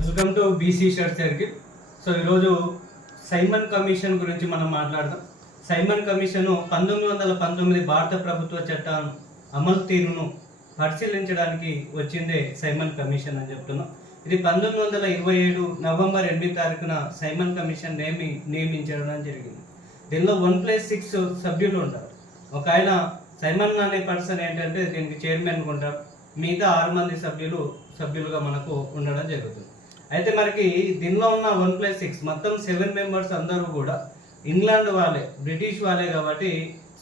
Welcome to BC shirt circle. So ఈరోజు Simon commission గురించి మనం మాట్లాడదాం. సైమన్ కమిషన్ 1919 భారత ప్రభుత్వ చట్టం అమలు తీరును పరిశీలించడానికి వచ్చిందే సైమన్ కమిషన్ అని చెప్తున్నాం. ఇది 1927 నవంబర్ 8 తారీఖున సైమన్ కమిషన్ నియమించడం జరిగింది. దీనిలో 1+6 సభ్యులు ఉంటారు. ఒక ఆయన సైమన్ అనే పర్సన్ ఏంటంటే దీనికి చైర్మన్ ఉంటారు. మిగతా 6 మంది సభ్యులుగా మనకు ఉండడం జరుగుతుంది. అయితే మనకి దీనిలో ఉన్న 1+6 మొత్తం 7 మెంబర్స్ అందరూ కూడా ఇంగ్లాండ్ వాళ్ళే, బ్రిటిష్ వాళ్ళే కాబట్టి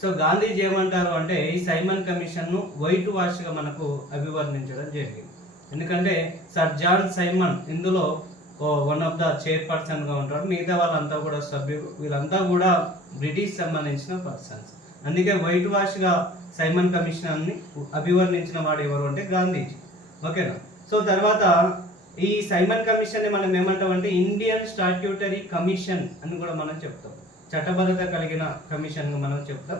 సో గాంధీజీ ఏమంటారు అంటే ఈ సైమన్ కమిషన్ను వైట్ వాష్గా మనకు అభివర్ణించడం జరిగింది. ఎందుకంటే సర్ జాన్ సైమన్ ఇందులో వన్ ఆఫ్ ద చైర్పర్సన్గా ఉంటారు. మిగతా వాళ్ళంతా కూడా సభ్యులు, వీళ్ళంతా కూడా బ్రిటిష్ సంబంధించిన పర్సన్స్. అందుకే వైట్ వాష్గా సైమన్ కమిషన్ని అభివర్ణించిన వాడు ఎవరు అంటే గాంధీజీ. ఓకేనా. సో తర్వాత ఈ సైమన్ కమిషన్ని మనం ఏమంటామంటే ఇండియన్ స్టాట్యూటరీ కమిషన్ అని కూడా మనం చెప్తాం. చట్టబద్ధత కలిగిన కమిషన్గా మనం చెప్తాం.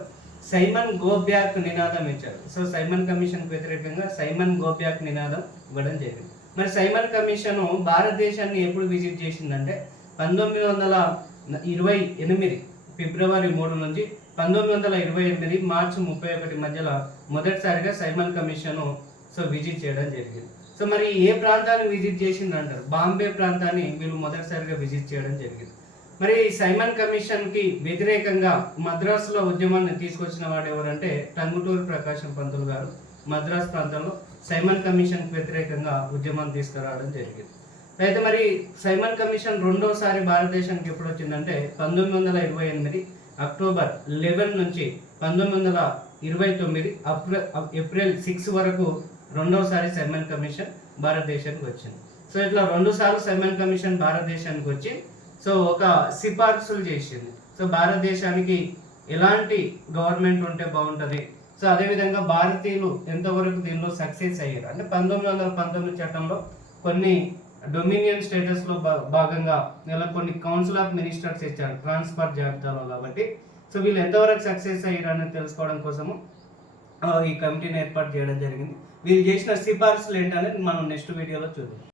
సైమన్ గో బ్యాక్ నినాదం ఇచ్చారు. సో సైమన్ కమిషన్కి వ్యతిరేకంగా సైమన్ గో బ్యాక్ నినాదం ఇవ్వడం జరిగింది. మరి సైమన్ కమిషన్ భారతదేశాన్ని ఎప్పుడు విజిట్ చేసిందంటే 1928 ఫిబ్రవరి 3 నుంచి 1928 మార్చి 31 మధ్యలో మొదటిసారిగా సైమన్ కమిషన్ విజిట్ చేయడం జరిగింది. సో మరి ఏ ప్రాంతాన్ని విజిట్ చేసింది అంటారు? బాంబే ప్రాంతాన్ని వీళ్ళు మొదటిసారిగా విజిట్ చేయడం జరిగింది. మరి సైమన్ కమిషన్కి వ్యతిరేకంగా మద్రాసులో ఉద్యమాన్ని తీసుకొచ్చిన వాడు ఎవరంటే టంగుటూరి ప్రకాశం పంతులు గారు మద్రాసు ప్రాంతంలో సైమన్ కమిషన్కి వ్యతిరేకంగా ఉద్యమాన్ని తీసుకురావడం జరిగింది. అయితే మరి సైమన్ కమిషన్ రెండోసారి భారతదేశానికి ఎప్పుడు వచ్చిందంటే 1928 అక్టోబర్ 11 నుంచి 1929 ఏప్రిల్ 6 వరకు రెండోసారి సైమన్ కమిషన్ భారతదేశానికి వచ్చింది. సో ఇట్లా 2 సార్లు సైమన్ కమిషన్ భారతదేశానికి వచ్చి సో ఒక సిఫార్సులు చేసింది. సో భారతదేశానికి ఎలాంటి గవర్నమెంట్ ఉంటే బాగుంటుంది, సో అదేవిధంగా భారతీయులు ఎంతవరకు దీనిలో సక్సెస్ అయ్యారు అంటే 1919 చట్టంలో కొన్ని డొమినియన్ స్టేటస్లో భాగంగా ఇలా కొన్ని కౌన్సిల్ ఆఫ్ మినిస్టర్స్ ఇచ్చారు ట్రాన్స్ఫర్ జాబితాలో. కాబట్టి సో వీళ్ళు ఎంతవరకు సక్సెస్ అయ్యారు అని తెలుసుకోవడం కోసము ఈ కమిటీని ఏర్పాటు చేయడం జరిగింది. వీళ్ళు చేసిన సిఫార్సులు ఏంటనేది మనం నెక్స్ట్ వీడియోలో చూద్దాం.